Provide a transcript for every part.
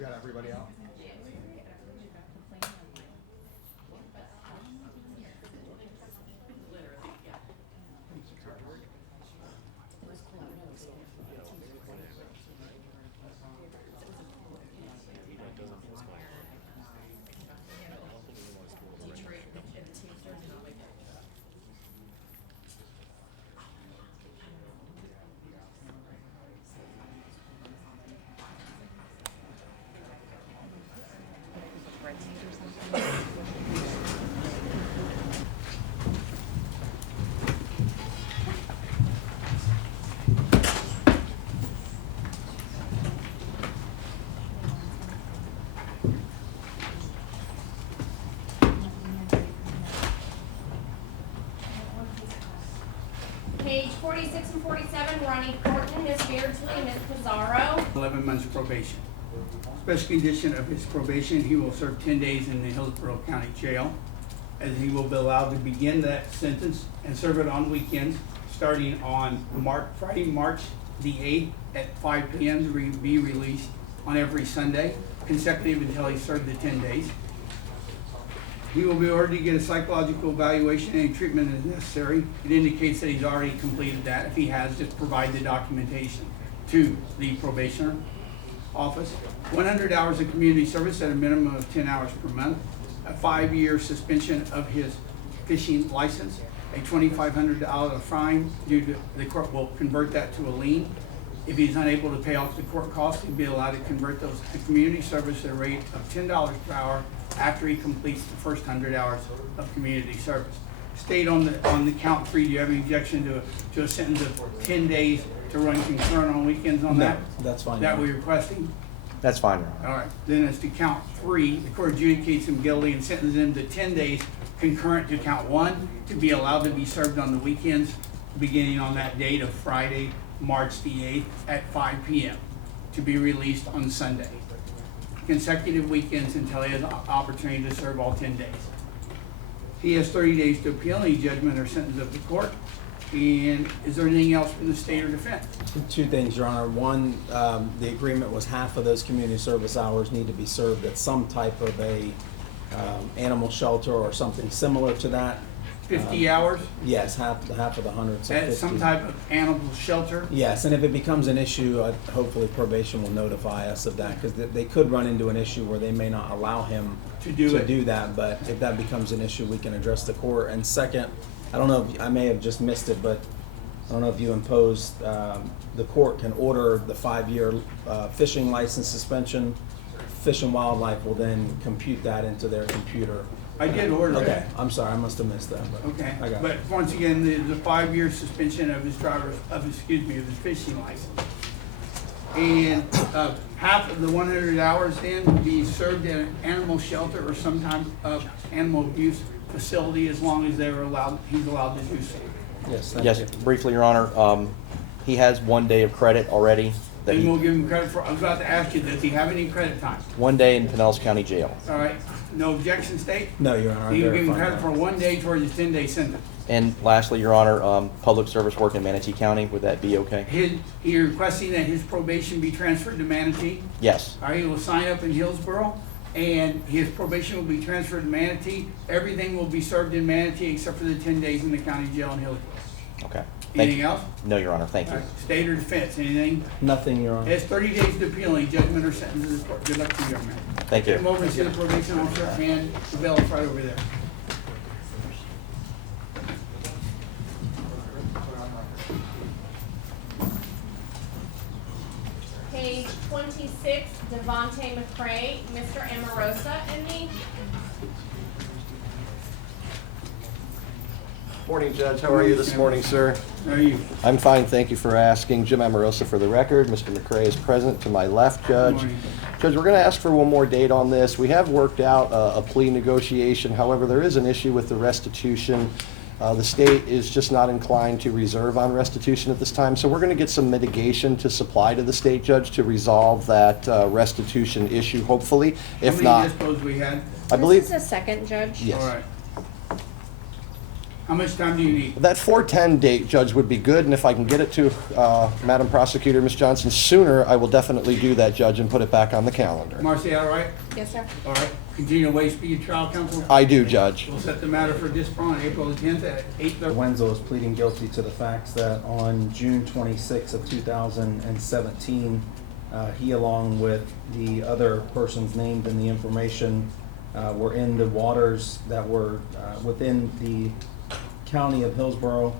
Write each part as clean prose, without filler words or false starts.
We got everybody out. Page 46 and 47, Ronnie Corton, Ms. Beardsley, Ms. Pizarro. 11 months probation. Special condition of his probation, he will serve 10 days in the Hillsborough County Jail, as he will be allowed to begin that sentence and serve it on weekends, starting on Friday, March the 8th at 5 p.m. to be released on every Sunday, consecutive until he served the 10 days. He will be ordered to get a psychological evaluation and treatment as necessary. It indicates that he's already completed that. If he has, just provide the documentation to the probationer office. 100 hours of community service at a minimum of 10 hours per month. A 5-year suspension of his fishing license. A $2,500 fine due to the court will convert that to a lien. If he's unable to pay off the court costs, he'll be allowed to convert those to community service at a rate of $10 per hour after he completes the first 100 hours of community service. State on the count 3, do you have any objection to a sentence of 10 days to run concurrent on weekends on that? No, that's fine. That we're requesting? That's fine, Your Honor. All right, then as to count 3, the court adjudicates him guilty and sentences him to 10 days concurrent to count 1 to be allowed to be served on the weekends beginning on that date of Friday, March the 8th at 5 p.m. to be released on Sunday. Consecutive weekends until he has an opportunity to serve all 10 days. He has 30 days to appeal any judgment or sentence of the court. And is there anything else from the state or defense? Two things, Your Honor. One, the agreement was half of those community service hours need to be served at some type of a animal shelter or something similar to that. 50 hours Yes, half of the 100. So at 50. some type of animal shelter? Yes, and if it becomes an issue, hopefully probation will notify us of that, because they could run into an issue where they may not allow him To do that. But if that becomes an issue, we can address the court. And second, I don't know if I may have just missed it, but I don't know if you imposed, the court can order the 5-year fishing license suspension. Fish and Wildlife will then compute that into their computer. I did order Okay, that. I'm sorry, I must have missed that. But Okay, I got but it. once again, the 5-year suspension of his his fishing license. And half of the 100 hours then will be served in an animal shelter or some type of animal abuse facility as long as he's allowed to do so. Yes, thank Yes, you. briefly, Your Honor. He has 1 day of credit already. That Then we'll he, give him credit for, I was about to ask you, does he have any credit time? 1 day in Pinellas County Jail. All right, no objection, state? No, Your Honor, I'm You give him verifying credit for that. 1 day towards his 10-day sentence. And lastly, Your Honor, public service work in Manatee County, would that be okay? You're requesting that his probation be transferred to Manatee? Yes. All right, he will sign up in Hillsborough, and his probation will be transferred to Manatee. Everything will be served in Manatee except for the 10 days in the county jail in Hillsborough. Okay. Thank Anything you. else? No, Your Honor. Thank All you. right, state or defense, anything? Nothing, Your It Honor. has 30 days to appeal any judgment or sentence of the court. Good luck to you, young man. Thank Come you. over and see the probation officer, and the bill is right over there. Page 26, Devontae McCray, Mr. Amarosa, and me. Morning, Judge. How are you this morning, sir? How are you? I'm fine, thank you for asking. Jim Amarosa for the record. Mr. McCray is present to my left, Judge. Morning. Judge, we're going to ask for one more date on this. We have worked out a plea negotiation. However, there is an issue with the restitution. The state is just not inclined to reserve on restitution at this time, so we're going to get some mitigation to supply to the state, Judge, to resolve that restitution issue, hopefully. If How not, many dispos we had? I believe, This is a second, Judge. yes. All right. How much time do you need? That 4/10 date, Judge, would be good, and if I can get it to Madam Prosecutor, Ms. Johnson, sooner, I will definitely do that, Judge, and put it back on the calendar. Marcy, all right? Yes, sir. All right. Continue to waive speedy trial, counsel? I do, Judge. We'll set the matter for disbarment on April the 10th at 8:30. Wenzel is pleading guilty to the facts that on June 26 of 2017, he, along with the other persons named in the information, were in the waters that were within the county of Hillsborough.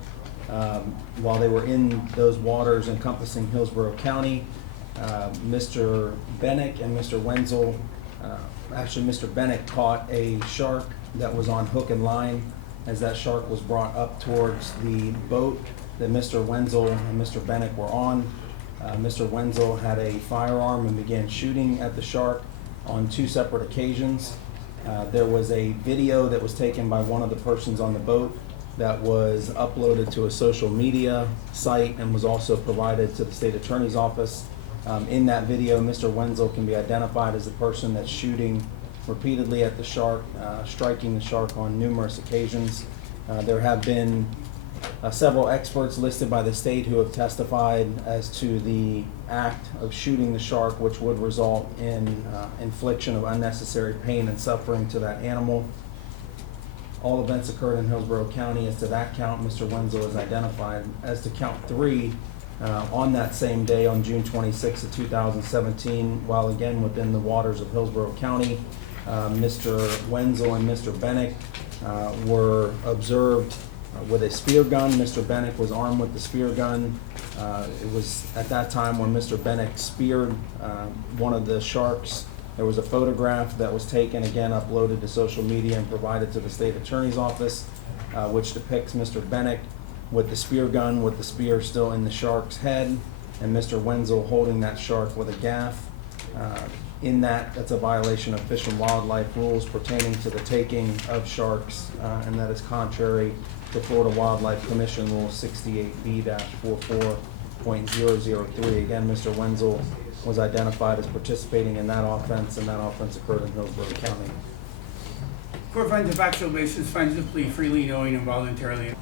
While they were in those waters encompassing Hillsborough County, Mr. Bennick and Mr. Wenzel, actually Mr. Bennick caught a shark that was on hook and line. As that shark was brought up towards the boat that Mr. Wenzel and Mr. Bennick were on, Mr. Wenzel had a firearm and began shooting at the shark on 2 separate occasions. There was a video that was taken by one of the persons on the boat that was uploaded to a social media site and was also provided to the state attorney's office. In that video, Mr. Wenzel can be identified as the person that's shooting repeatedly at the shark, striking the shark on numerous occasions. There have been several experts listed by the state who have testified as to the act of shooting the shark, which would result in infliction of unnecessary pain and suffering to that animal. All events occurred in Hillsborough County. As to that count, Mr. Wenzel is identified. As to count 3, on that same day, on June 26 of 2017, while again within the waters of Hillsborough County, Mr. Wenzel and Mr. Bennick were observed with a spear gun. Mr. Bennick was armed with the spear gun. It was at that time when Mr. Bennick speared one of the sharks. There was a photograph that was taken, again uploaded to social media and provided to the state attorney's office, which depicts Mr. Bennick with the spear gun, with the spear still in the shark's head, and Mr. Wenzel holding that shark with a gaff. That's a violation of Fish and Wildlife rules pertaining to the taking of sharks, and that is contrary to Florida Wildlife Commission Rule 68B-44.003. Again, Mr. Wenzel was identified as participating in that offense, and that offense occurred in Hillsborough County. Court finds the factual basis, finds the plea freely, knowing, and voluntarily.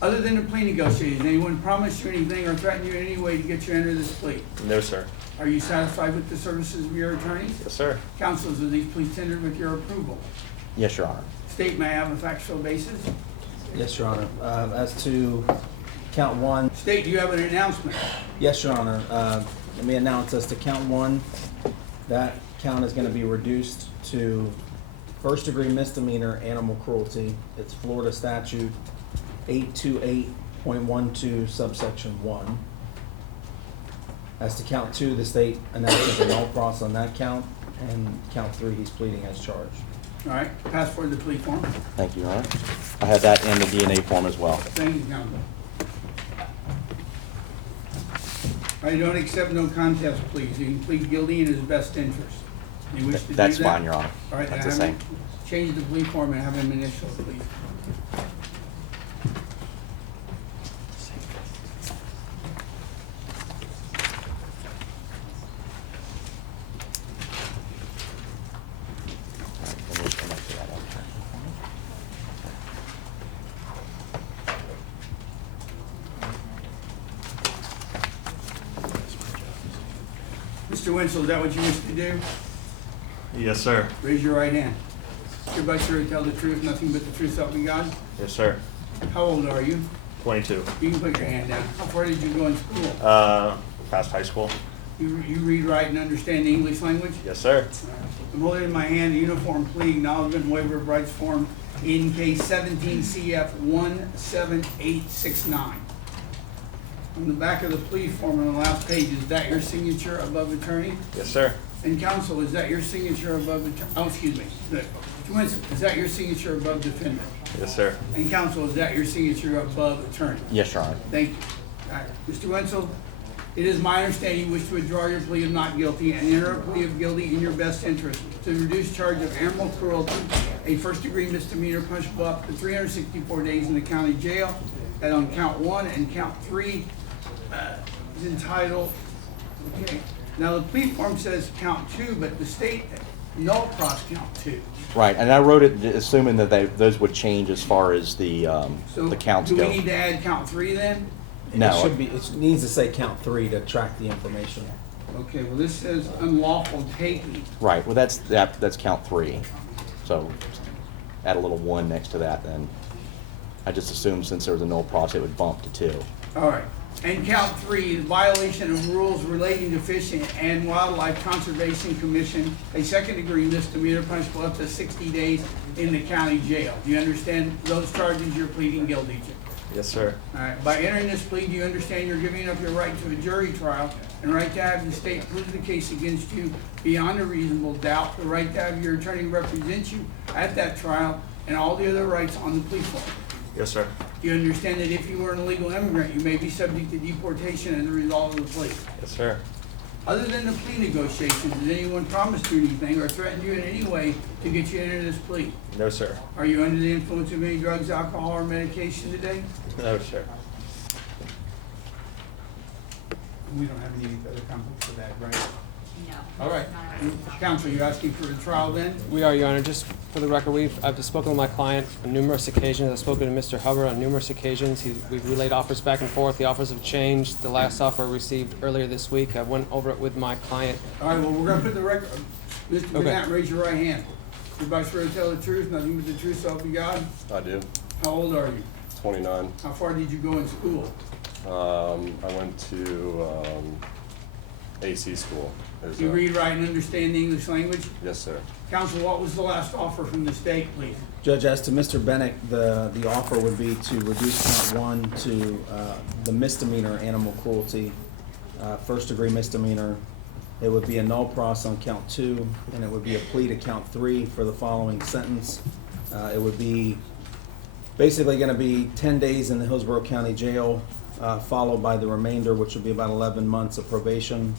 Other than the plea negotiations, anyone promise you anything or threaten you in any way to get you under this plea? No, sir. Are you satisfied with the services of your attorneys? Yes, sir. Counsels, are these pleas tendered with your approval? Yes, Your Honor. State, may I have a factual basis? Yes, Your Honor. As to count 1, State, do you have an announcement? yes, Your Honor. Let me announce as to count 1, that count is going to be reduced to first-degree misdemeanor animal cruelty. It's Florida statute 828.12 subsection 1. As to count 2, the state announces a null pros on that count, and count 3, he's pleading as charged. All right, pass forward the plea form. Thank you, Your Honor. I have that and the DNA form as well. Thank you, counsel. I don't accept no contest pleas. You can plead guilty in his best interest. You wish to do that? That's fine, Your Honor. All right, That's then the have same. him change the plea form and have him initial, please. Mr. Wenzel, is that what you wish to do? Yes, sir. Raise your right hand. Hereby swear to tell the truth, nothing but the truth, so help me God. Yes, sir. How old are you? 22. You can put your hand down. How far did you go in school? Past high school. You read, write, and understand the English language? Yes, sir. I'm holding in my hand a uniform plea acknowledgement and waiver of rights form in case 17 CF 17869. On the back of the plea form on the last page, is that your signature above attorney? Yes, sir. And counsel, is that your signature above, excuse me, is that your signature above defendant? Yes, sir. And counsel, is that your signature above attorney? Yes, Your Honor. Thank you. All right, Mr. Wenzel, it is my understanding you wish to withdraw your plea of not guilty and enter a plea of guilty in your best interest to reduce charge of animal cruelty, a first-degree misdemeanor punishable up to 364 days in the county jail, and on count 1 and count 3 is entitled, okay, Now, the plea form says count 2, but the state null pros count 2. Right, and I wrote it assuming that those would change as far as the counts So, do go. we need to add count 3 then? No. It should be, it needs to say count 3 to track the information. Okay, well, this says unlawful taking. Right, well, that's count 3. So add a little 1 next to that, then. I just assumed since there was a null pros, it would bump to 2. All right. And count 3, violation of rules relating to fishing and Wildlife Conservation Commission, a second-degree misdemeanor punishable up to 60 days in the county jail. Do you understand those charges you're pleading guilty to? Yes, sir. All right. By entering this plea, do you understand you're giving up your right to a jury trial and right to have the state prove the case against you beyond a reasonable doubt, the right to have your attorney represent you at that trial, and all the other rights on the plea form? Yes, sir. Do you understand that if you were an illegal immigrant, you may be subject to deportation as a result of the plea? Yes, sir. Other than the plea negotiations, has anyone promised you anything or threatened you in any way to get you into this plea? No, sir. Are you under the influence of any drugs, alcohol, or medication today? No, sir. We don't have any other comments for that, right? No. All right. Counsel, you asking for a trial then? We are, Your Honor. Just for the record, I've spoken with my client on numerous occasions. I've spoken to Mr. Hubbard on numerous occasions. We've relayed offers back and forth. The offers have changed. The last offer received earlier this week. I went over it with my client. All right, well, we're gonna put the record, Mr. Okay. Burnett, raise your right hand. Everybody swear to tell the truth, nothing but the truth, so help you God? I do. How old are you? 29. How far did you go in school? I went to AC school. Do you read, write, and understand the English language? Yes, sir. Counsel, what was the last offer from the state, please? Judge, as to Mr. Bennett, the offer would be to reduce count 1 to the misdemeanor animal cruelty, first-degree misdemeanor. It would be a null pros on count 2, and it would be a plea to count 3 for the following sentence. It would be basically going to be 10 days in the Hillsborough County Jail, followed by the remainder, which would be about 11 months of probation.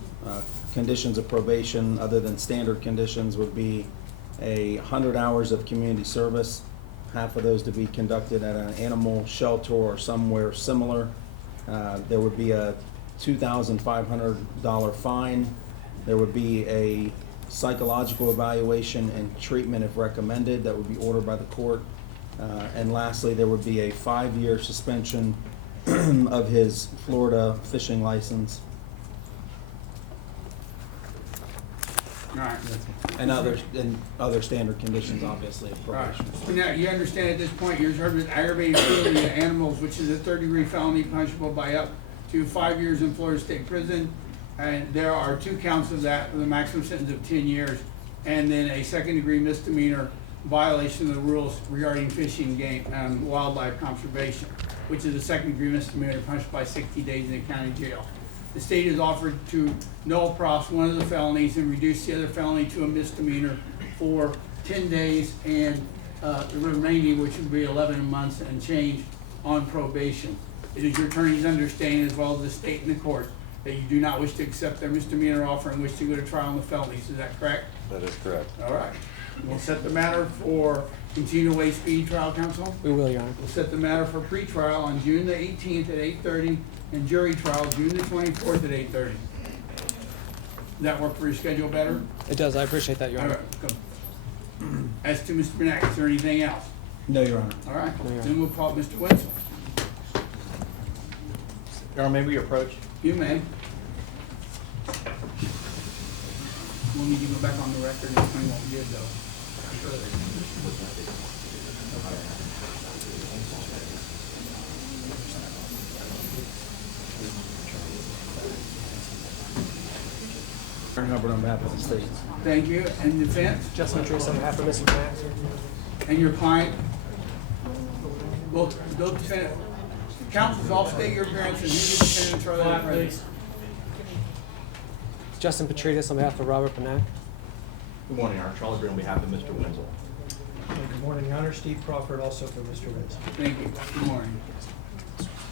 Conditions of probation, other than standard conditions, would be 100 hours of community service, half of those to be conducted at an animal shelter or somewhere similar. There would be a $2,500 fine. There would be a psychological evaluation and treatment if recommended that would be ordered by the court. And lastly, there would be a 5-year suspension of his Florida fishing license All right. and other standard conditions, obviously, of All right. probation. So now, you understand at this point, you're charged with aggravated cruelty to animals, which is a third-degree felony punishable by up to 5 years in Florida State Prison. And there are 2 counts of that with a maximum sentence of 10 years. And then a second-degree misdemeanor violation of the rules regarding fishing, game, and wildlife conservation, which is a second-degree misdemeanor punished by 60 days in the county jail. The state has offered to null pros one of the felonies and reduce the other felony to a misdemeanor for 10 days and the remaining, which would be 11 months and change, on probation. It is your attorney's understanding, as well as the state and the court, that you do not wish to accept their misdemeanor offer and wish to go to trial on the felonies. Is that correct? That is correct. All right. We'll set the matter for continued await speedy trial, counsel. We will, Your Honor. We'll set the matter for pretrial on June the 18th at 8:30 and jury trial June the 24th at 8:30. Does that work for your schedule better? It does. I appreciate that, Your All Honor. right, good. As to Mr. Burnett, is there anything else? No, Your Honor. All right, No, Your then we'll call Mr. Wenzel. Your Honor, may we approach? You may. We'll need to go back on the record and explain what we did, though. Aaron Hubbard on behalf of the state. Thank you. And defense? Justin Trace on behalf of Mr. Max. And your client? Both defendants. Counsels, all state your appearances. You get defendants are there present. Justin Petrides on behalf of Robert Panak. Good morning, Your Honor. Charles Green on behalf of Mr. Wenzel. Good morning, Your Honor. Steve Crawford, also for Mr. Wenzel. Thank you. Good morning.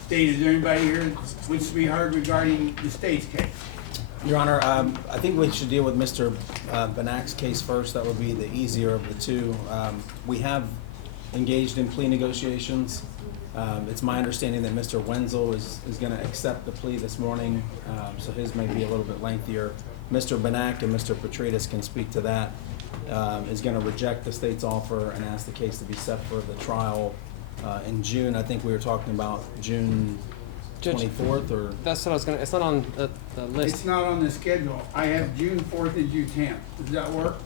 State, is there anybody here that wants to be heard regarding the state's case? Your Honor, I think we should deal with Mr. Banak's case first. That would be the easier of the two. We have engaged in plea negotiations. It's my understanding that Mr. Wenzel is going to accept the plea this morning, so his may be a little bit lengthier. Mr. Benak and Mr. Petrides can speak to that, is going to reject the state's offer and ask the case to be set for the trial in June. I think we were talking about June Judge- 24th or, That's what I was gonna, it's not on the It's list. not on the schedule. I have June 4th and June 10th. Does that work?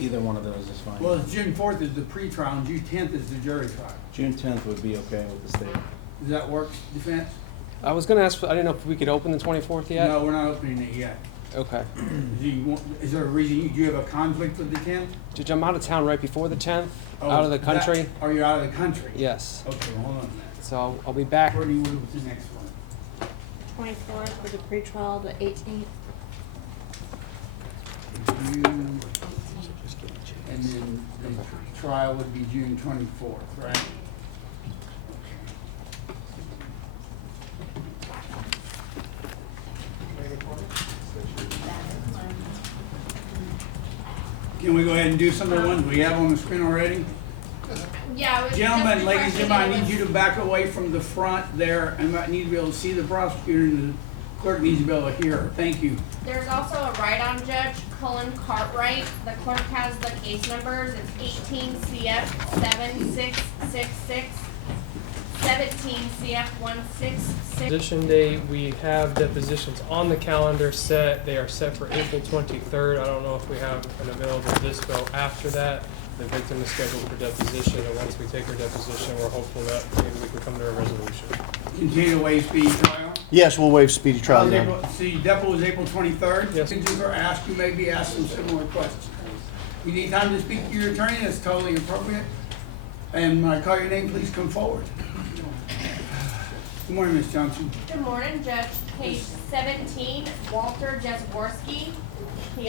either one of those is fine. Well, June 4th is the pretrial and June 10th is the jury trial. June 10th would be okay with the state. Does that work, defense? I was gonna ask, I didn't know if we could open the 24th yet? No, we're not opening it yet. Okay. Is there a reason you have a conflict with the 10th? Judge, I'm out of town right before the 10th, Oh, out of the that- country. Are you out of the country? Yes. Okay, hold on a minute. So I'll be back. Where do you move to the next one? 24th for the pretrial, the 18th. June, and then the trial would be June 24th, right? Can we go ahead and do some of the ones we have on the screen already? Yeah, it was just Gentlemen, ladies and refreshing. gentlemen, I It need was- you to back away from the front there, and I need to be able to see the prosecutor, and the clerk needs to be able to hear her. Thank you. There's also a write-on judge, Cullen Cartwright. The clerk has the case numbers. It's 18 CF 7666, 17 CF 166. Deposition date, we have depositions on the calendar set. They are set for April 23rd. I don't know if we have an available dispo after that. The victim is scheduled for deposition, and once we take her deposition, we're hopeful that maybe we can come to a resolution. Continue to waive speedy trial. Yes, we'll waive speedy trial, Your Honor. See, depo was April 23rd. Yes. Questions are asked, you may be asked some similar questions. You need time to speak to your attorney, that's totally appropriate. And when I call your name, please come forward. Good morning, Ms. Johnson. Good morning, Judge. Case 17, Walter Jesworski. He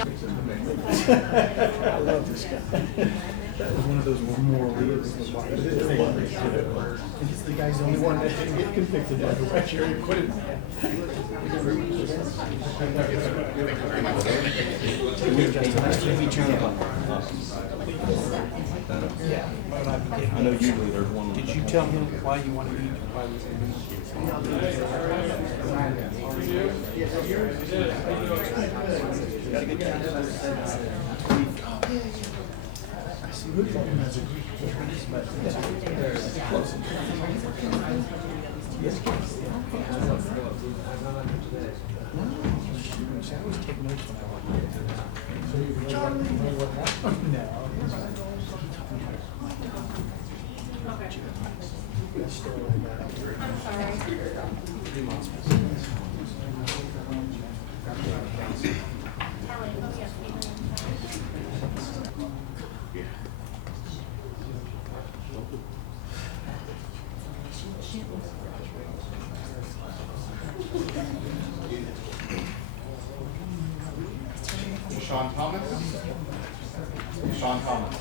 The guy's the only one that didn't get convicted of the jury acquitted. I know usually there's one. Did you tell him why you want to eat? I'm sorry. Sean Thomas. Sean Thomas.